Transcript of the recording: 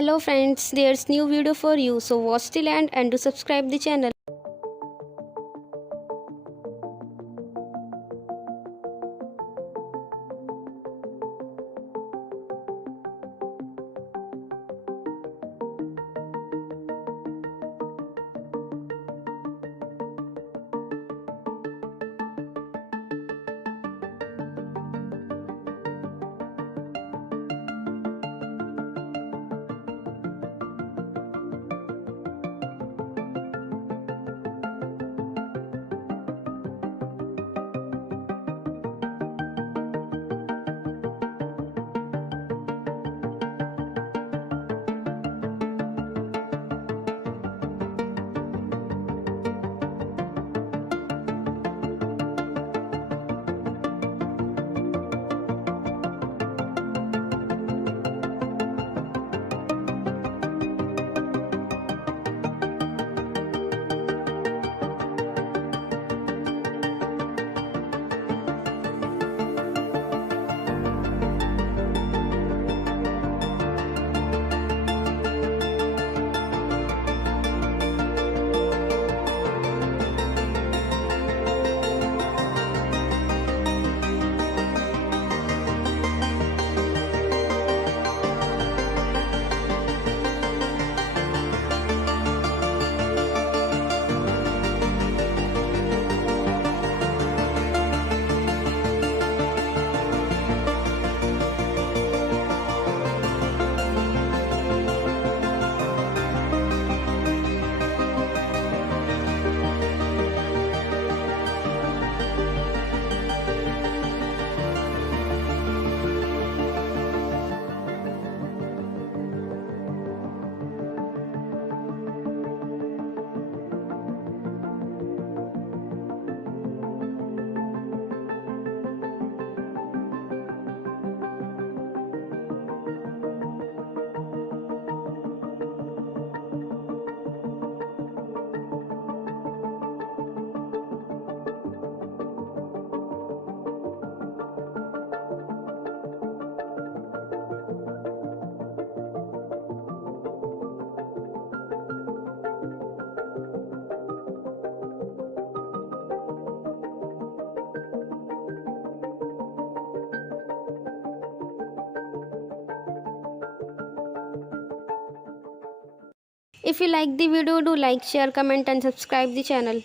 Hello friends, there's new video for you, so watch till end and do subscribe the channel. If you like the video, do like, share, comment and subscribe the channel.